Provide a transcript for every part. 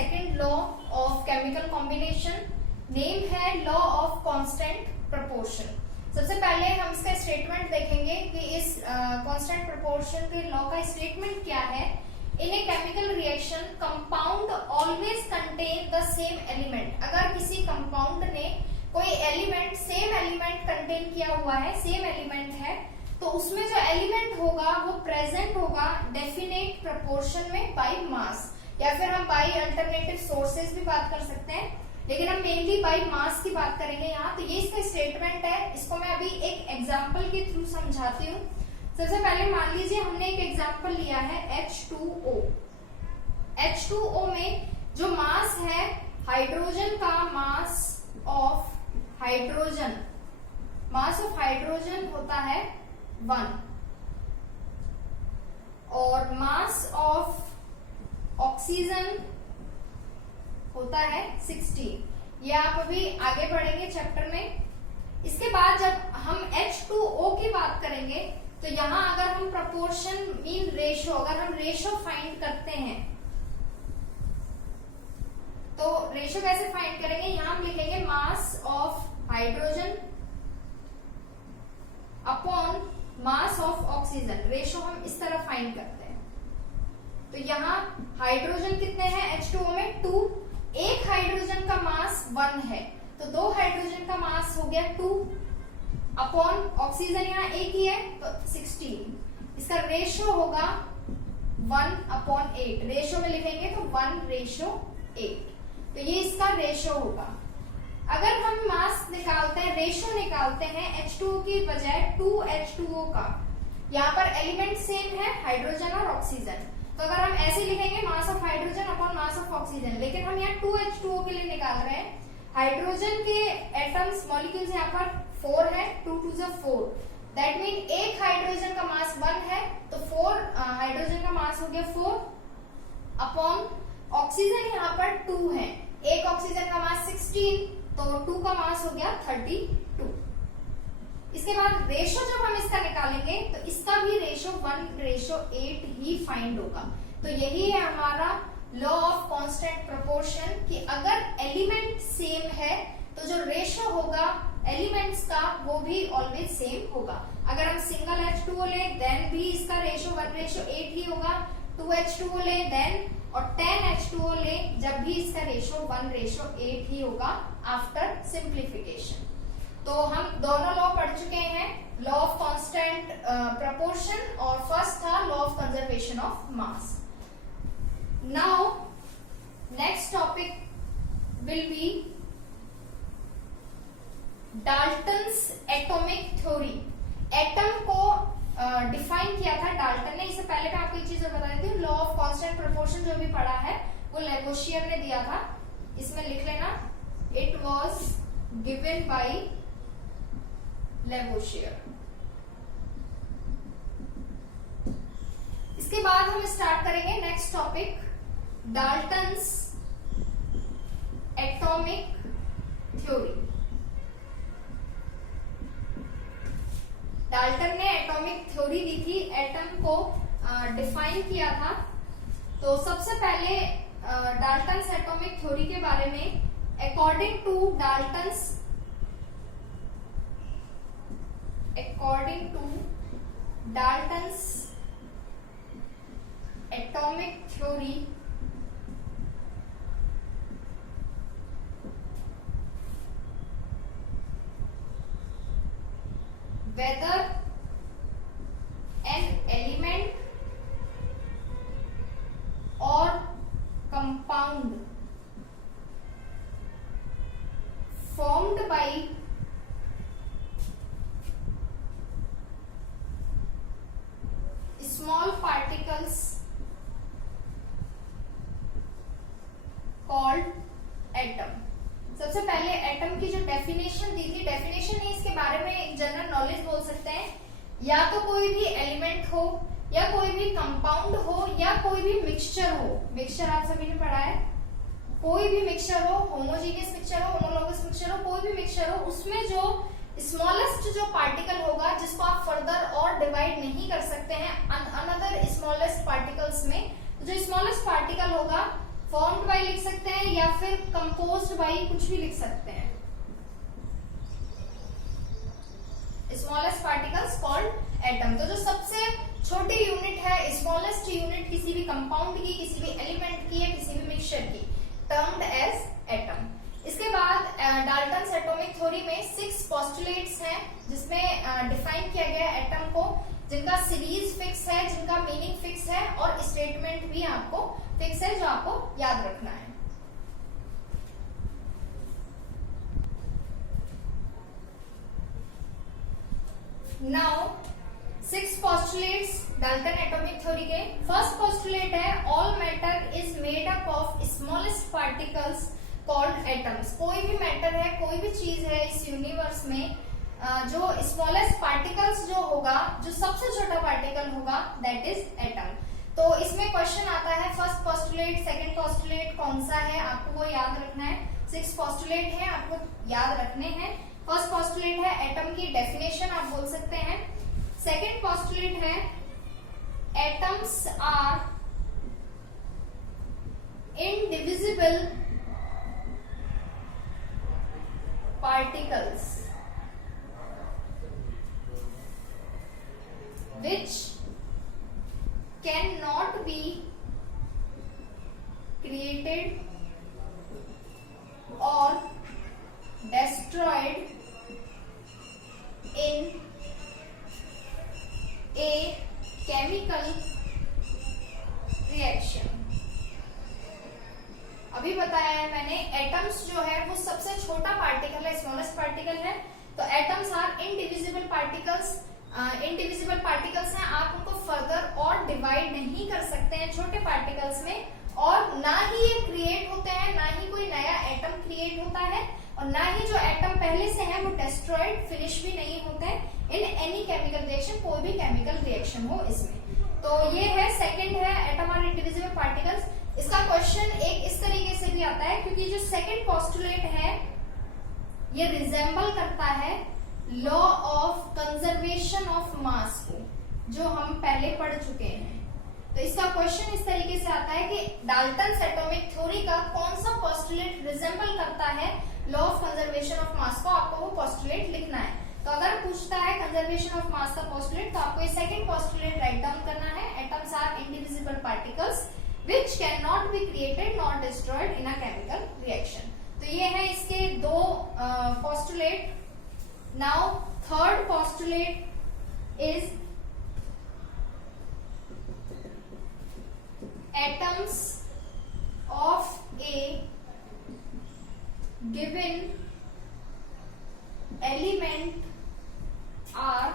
Second law of chemical combination, name है law of constant proportion. सबसे पहले हम इसका स्टेटमेंट देखेंगे कि इस कांस्टेंट प्रोपोर्शन के लॉ का स्टेटमेंट क्या है। In a chemical reaction compound always contain the same element. अगर किसी कंपाउंड ने कोई एलिमेंट, सेम एलिमेंट कंटेन किया हुआ है, सेम एलिमेंट है, तो उसमें जो एलिमेंट होगा वो प्रेजेंट होगा डेफिनेट प्रोपोर्शन में बाय मास, या फिर हम बाय अल्टरनेटिव सोर्सेज भी बात कर सकते हैं, लेकिन हम मेनली बाय मास की बात करेंगे यहाँ। तो ये इसका स्टेटमेंट है, इसको मैं अभी एक एग्जांपल के थ्रू समझाती हूँ। सबसे पहले मान लीजिए हमने एक एग्जांपल लिया है H2O। H2O में जो मास है, हाइड्रोजन का mass of hydrogen, mass of hydrogen होता है 1 और मास ऑफ ऑक्सीजन होता है 16। ये आप अभी आगे पढ़ेंगे चैप्टर में। इसके बाद जब हम H2O की बात करेंगे तो यहां अगर हम प्रोपोर्शन मीन रेशो, अगर हम रेशो फाइंड करते हैं तो रेशो कैसे फाइंड करेंगे, यहां हम लिखेंगे mass of hydrogen upon mass of oxygen. Ratio हम इस तरह फाइंड करते हैं। तो यहाँ हाइड्रोजन कितने हैं H2O में 2, एक हाइड्रोजन का मास 1 है, तो 2 हाइड्रोजन का मास हो गया 2 अपॉन ऑक्सीजन यहाँ एक ही है तो 16। इसका रेशो होगा 1/8। रेशो में लिखेंगे तो 1:8। तो ये इसका रेशो होगा। अगर हम मास निकालते हैं, रेशो निकालते हैं H2O की बजाय 2H2O का, यहाँ पर एलिमेंट सेम है हाइड्रोजन और ऑक्सीजन, तो अगर हम ऐसे लिखेंगे mass of hydrogen upon mass of oxygen, लेकिन हम यहाँ 2H2O के लिए निकाल रहे हैं। हाइड्रोजन के एटम्स, मॉलिक्यूल्स यहाँ पर 4 है, 2 2 जा 4, दैट मीन एक हाइड्रोजन का मास 1 है तो 4 हाइड्रोजन का मास हो गया 4 अपॉन ऑक्सीजन यहाँ पर 2 है, एक ऑक्सीजन का मास 16 तो 2 का मास हो गया 32। इसके बाद रेशो जब हम इसका निकालेंगे तो इसका भी रेशो 1:8 ही फाइंड होगा। तो यही है हमारा लॉ ऑफ कांस्टेंट प्रोपोर्शन कि अगर एलिमेंट सेम है तो जो रेशो होगा एलिमेंट्स का वो भी ऑलवेज सेम होगा। अगर हम सिंगल H2O ले देन भी इसका रेशो 1:8 ही होगा, 2H2O ले देन, और 10H2O ले जब भी इसका रेशो 1:8 ही होगा आफ्टर सिंप्लीफिकेशन। तो हम दोनों लॉ पढ़ चुके हैं, लॉ ऑफ कांस्टेंट प्रोपोर्शन और फर्स्ट था law of conservation of mass. Now next topic will B Dalton's atomic theory. Atom को डिफाइन किया था डाल्टन ने। इससे पहले मैं आपको एक चीज और बता देती हूँ, लॉ ऑफ कांस्टेंट प्रोपोर्शन जो भी पढ़ा है वो लेवोशियर ने दिया था, इसमें लिख लेना, it was given by Lavoisier. इसके बाद हम स्टार्ट करेंगे next topic, Dalton's atomic theory. Dalton ने एटॉमिक थ्योरी दी थी, एटम को डिफाइन किया था। तो सबसे पहले डाल्टन्स एटॉमिक थ्योरी के बारे में, according to Dalton's atomic theory, whether an element or compound formed by small particles called atom। सबसे पहले एटम की जो डेफिनेशन दी थी, डेफिनेशन नहीं, इसके बारे में एक जनरल नॉलेज बोल सकते हैं, या तो कोई भी एलिमेंट हो, या कोई भी कंपाउंड हो, या कोई भी मिक्सचर हो। मिक्सचर आप सभी ने पढ़ा है, कोई भी मिक्सचर हो, होमोजीनियस मिक्सचर हो, होमोलॉगस मिक्सचर हो, कोई भी मिक्सचर हो, उसमें जो स्मॉलेस्ट जो पार्टिकल होगा जिसको आप फर्दर और डिवाइड नहीं कर सकते हैं अनदर स्मॉलेस्ट पार्टिकल्स में, जो स्मॉलेस्ट पार्टिकल होगा फॉर्म्ड बाय लिख सकते हैं या फिर कंपोज्ड बाय कुछ भी लिख सकते हैं। Smallest particles called atom. तो जो सबसे छोटी यूनिट है, स्मॉलेस्ट यूनिट किसी भी कंपाउंड की, किसी भी एलिमेंट की या किसी भी मिक्सचर की, टर्म्ड एज एटम। इसके बाद डाल्टन्स एटॉमिक थ्योरी में 6 पोस्टुलेट्स हैं जिसमें डिफाइन किया गया है एटम को, जिनका सीरीज फिक्स है, जिनका मीनिंग फिक्स है और स्टेटमेंट भी आपको फिक्स है जो आपको याद रखना है। Now 6 postulates Dalton atomic theory के। फर्स्ट पोस्टुलेट है all matter is made up of smallest particles called atoms. कोई भी मैटर है, कोई भी चीज है इस यूनिवर्स में जो स्मॉलेस्ट पार्टिकल्स जो होगा, जो सबसे छोटा पार्टिकल होगा, दैट इज एटम। तो इसमें क्वेश्चन आता है फर्स्ट पोस्टुलेट, सेकंड पोस्टुलेट कौन सा है, आपको वो याद रखना है। 6 पोस्टुलेट है, आपको याद रखने हैं। फर्स्ट पोस्टुलेट है एटम की डेफिनेशन, आप बोल सकते हैं। सेकंड पोस्टुलेट है atoms are indivisible particles which cannot be created or destroyed in a chemical reaction। अभी बताया है मैंने, एटम्स जो है वो सबसे छोटा पार्टिकल है, स्मॉलेस्ट पार्टिकल है। तो atoms are indivisible particles. Indivisible particles हैं, आप उनको फर्दर और डिवाइड नहीं कर सकते हैं छोटे पार्टिकल्स में, और ना ही ये क्रिएट होते हैं, ना ही कोई नया एटम क्रिएट होता है, और ना ही जो एटम पहले से है वो डिस्ट्रॉयड, फिनिश भी नहीं होते हैं इन एनी केमिकल रिएक्शन, कोई भी केमिकल रिएक्शन हो इसमें। तो ये है सेकंड है एटम आर इनडिविजिबल पार्टिकल्स। इसका क्वेश्चन एक इस तरीके से भी आता है, क्योंकि जो सेकंड पोस्टुलेट है ये रिजेंबल करता है law of conservation of mass को, जो हम पहले पढ़ चुके हैं। तो इसका क्वेश्चन इस तरीके से आता है कि डाल्टन्स एटॉमिक थ्योरी का कौन सा पोस्टुलेट रिजेंबल करता है law of conservation of mass को, आपको वो पोस्टुलेट लिखना है। तो अगर पूछता है कंजर्वेशन ऑफ मास का पोस्टुलेट, तो आपको ये सेकंड पोस्टुलेट राइट डाउन करना है, atoms are indivisible particles which cannot be created nor destroyed in a chemical reaction। तो ये है इसके दो postulate। Now third postulate is atoms of a given element are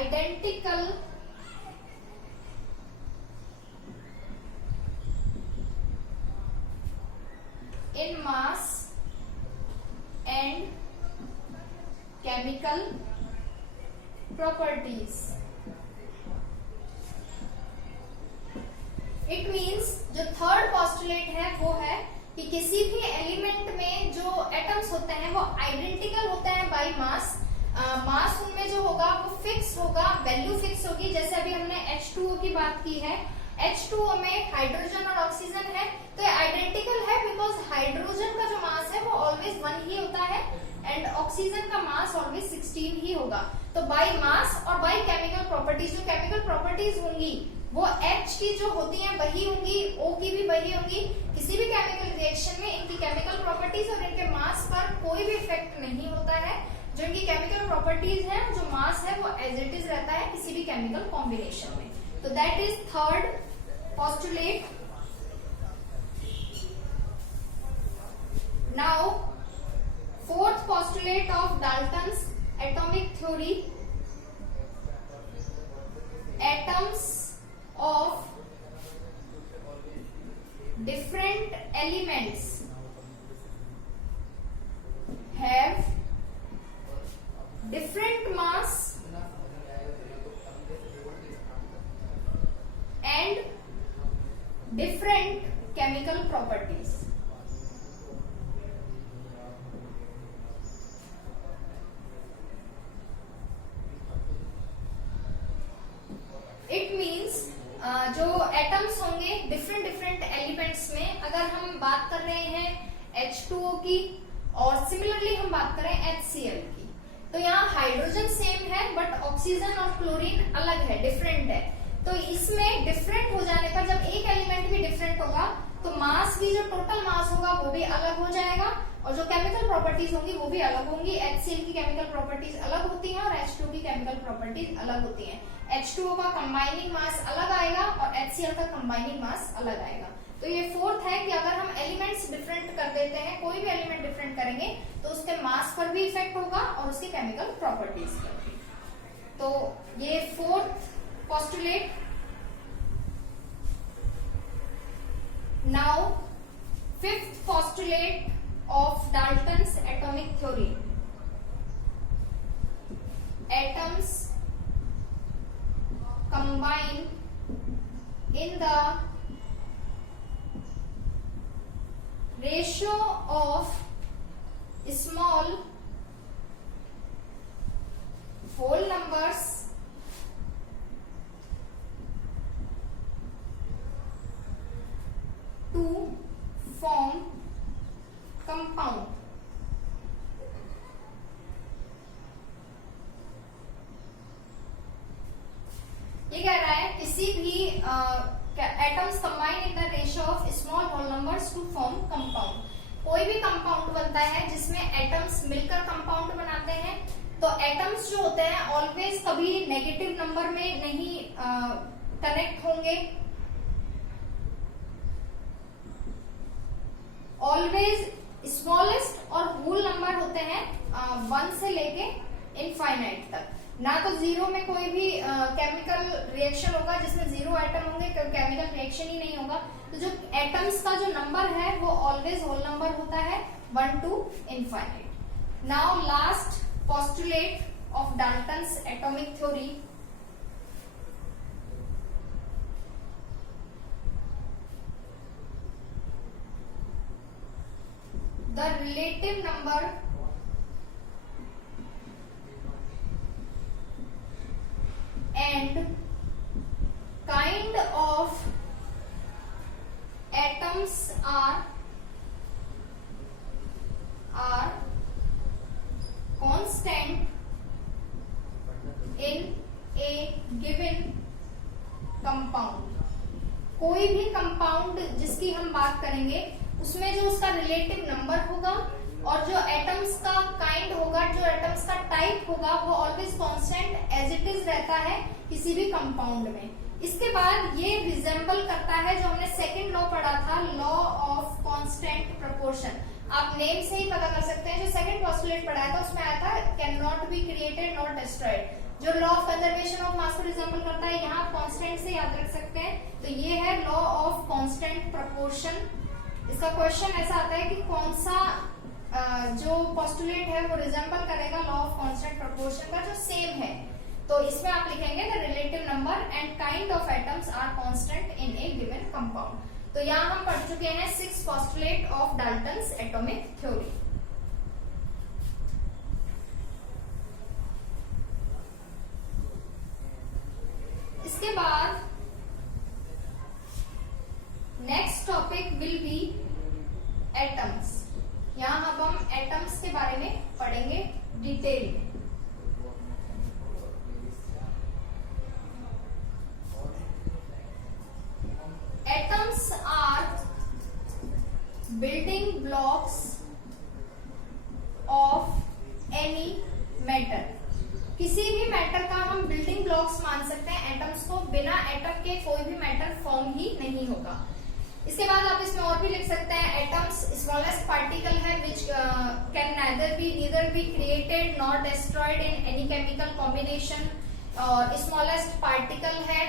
identical in mass and chemical properties। It means जो third postulate है वो है कि किसी भी एलिमेंट में जो एटम्स होते हैं वो आइडेंटिकल होते हैं बाय मास। मास उनमें जो होगा वो फिक्स होगा, वैल्यू फिक्स होगी। जैसे अभी हमने H2O की बात की है, H2O में हाइड्रोजन और ऑक्सीजन है, तो ये आइडेंटिकल है बिकॉज हाइड्रोजन का जो मास है वो ऑलवेज 1 ही होता है एंड ऑक्सीजन का मास ऑलवेज 16 ही होगा। तो बाय मास और बाय केमिकल प्रॉपर्टीज, जो केमिकल प्रॉपर्टीज होंगी वो H की जो होती हैं वही होंगी, O की भी वही होंगी। किसी भी केमिकल रिएक्शन में इनकी केमिकल प्रॉपर्टीज और इनके मास पर कोई भी इफेक्ट नहीं होता है। जो इनकी केमिकल प्रॉपर्टीज है, जो मास है वो एज इट इज रहता है किसी भी केमिकल कॉम्बिनेशन में। तो that is third postulate। Now fourth postulate of Dalton's atomic theory, atoms of different elements have different mass and different chemical properties। It means जो एटम्स होंगे डिफरेंट H2O की, और सिमिलरली हम बात करें HCl की, तो यहाँ हाइड्रोजन सेम है बट ऑक्सीजन और क्लोरीन अलग है, डिफरेंट है। तो इसमें डिफरेंट हो जाने पर जब एक एलिमेंट भी डिफरेंट होगा तो मास भी, जो टोटल मास होगा वो भी अलग हो जाएगा, और जो केमिकल प्रॉपर्टीज होंगी वो भी अलग होंगी। HCl की केमिकल प्रॉपर्टीज अलग होती हैं और H2O की केमिकल प्रॉपर्टीज अलग होती हैं। H2O का कंबाइनिंग मास अलग आएगा और HCl का कंबाइनिंग मास अलग आएगा। तो ये फोर्थ है कि अगर हम एलिमेंट्स डिफरेंट कर देते हैं, कोई भी एलिमेंट डिफरेंट करेंगे तो उसके मास पर भी इफेक्ट होगा और उसके केमिकल प्रॉपर्टीज पर भी। तो ये fourth postulate. Now fifth postulate of Dalton's atomic theory. Atoms combine in the ratio of small whole numbers to form compound. ये कह रहा है किसी भी atoms combine in the ratio of small whole numbers to form compound. कोई भी compound बनता है जिसमें एटम्स मिलकर कंपाउंड बनाते हैं, तो एटम्स जो होते हैं ऑलवेज कभी नेगेटिव नंबर में नहीं कनेक्ट होंगे, ऑलवेज स्मॉलेस्ट और होल नंबर होते हैं 1 से लेके इनफाइनाइट तक। ना तो जीरो में कोई भी केमिकल रिएक्शन होगा जिसमें जीरो एटम होंगे, केमिकल रिएक्शन ही नहीं होगा। तो जो एटम्स का जो नंबर है वो ऑलवेज होल नंबर होता है 1 to infinite. Now last postulate of Dalton's atomic theory. The relative number and kind of atoms are constant in a given compound। कोई भी कंपाउंड जिसकी हम बात करेंगे उसमें जो उसका रिलेटिव नंबर होगा और जो एटम्स का काइंड होगा, जो एटम्स का टाइप होगा, वो always constant as it is रहता है किसी भी कंपाउंड में। इसके बाद ये रिजेंबल करता है जो हमने सेकंड लॉ पढ़ा था, लॉ ऑफ कांस्टेंट प्रोपोर्शन। आप नेम से ही पता कर सकते हैं, जो सेकंड पोस्टुलेट पढ़ाया था उसमें आया था can not be created not destroyed. जो law of conservation of mass को रिजेंबल करता है, यहाँ कांस्टेंट से याद रख सकते हैं। तो ये है लॉ ऑफ कांस्टेंट प्रोपोर्शन। इसका क्वेश्चन ऐसा आता है कि कौन सा जो पोस्टुलेट है वो रिजेंबल करेगा लॉ ऑफ कांस्टेंट प्रोपोर्शन का जो सेम है। तो इसमें आप लिखेंगे the relative number and kind of atoms are constant in a given compound. तो यहाँ हम पढ़ चुके हैं 6 postulate of Dalton's atomic theory. इसके बाद next topic will be atoms. यहाँ अब हम एटम्स के बारे में पढ़ेंगे डिटेल में। Atoms are building blocks of any matter. किसी भी मैटर का हम बिल्डिंग ब्लॉक्स मान सकते हैं एटम्स को। बिना एटम के कोई भी मैटर फॉर्म ही नहीं होगा। इसके बाद आप इसमें और भी लिख सकते हैं एटम्स स्मॉलेस्ट पार्टिकल है which can neither be created not destroyed in any chemical combination, और स्मॉलेस्ट पार्टिकल है।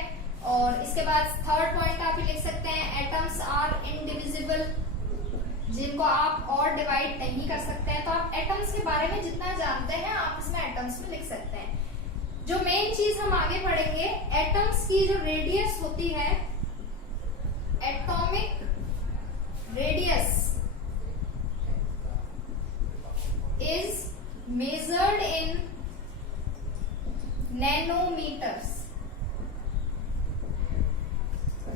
और इसके बाद थर्ड पॉइंट आप लिख सकते हैं एटम्स आर इनडिविजिबल, जिनको आप और डिवाइड नहीं कर सकते हैं। तो आप एटम्स के बारे में जितना जानते हैं आप इसमें एटम्स में लिख सकते हैं। जो मेन चीज हम आगे पढ़ेंगे, एटम्स की जो रेडियस होती है, atomic radius is measured in nanometers.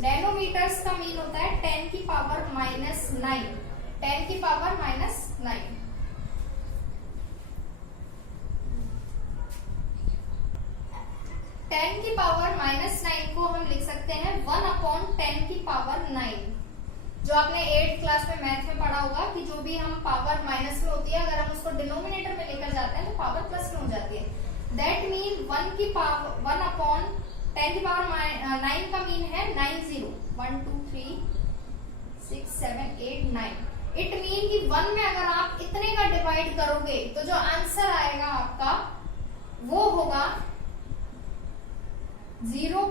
Nanometers का मीन होता है 10⁻⁹ 10 की पावर -9। 10 की पावर -9 को हम लिख सकते हैं 1/10 की पावर 9। जो आपने 8th क्लास में मैथ में पढ़ा होगा कि जो भी हम पावर माइनस में होती है, अगर हम उसको डिनोमिनेटर में लेकर जाते हैं तो पावर प्लस में हो जाती है। दैट मीन 1 की पावर 1/10 की पावर 9 का मीन है 90। 1 2 3 6 7 8 9। इट मीन कि 1 में अगर आप इतने का डिवाइड करोगे तो जो आंसर आएगा आपका वो होगा 0.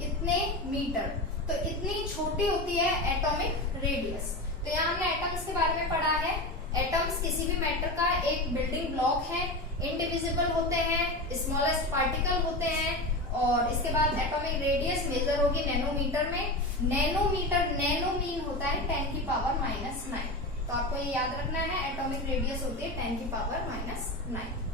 इतने मीटर। तो इतनी छोटी होती है एटॉमिक रेडियस। तो यहाँ हमने एटम्स के बारे में पढ़ा है। एटम्स किसी भी मैटर का एक बिल्डिंग ब्लॉक है, इंडिविजिबल होते हैं, स्मॉलेस्ट पार्टिकल होते हैं। और इसके बाद एटॉमिक रेडियस मेजर होगी नैनोमीटर में। नैनोमीटर, नैनो मीन होता है 10 की पावर -9। तो आपको ये याद रखना है, एटॉमिक रेडियस होती है 10 की पावर -9।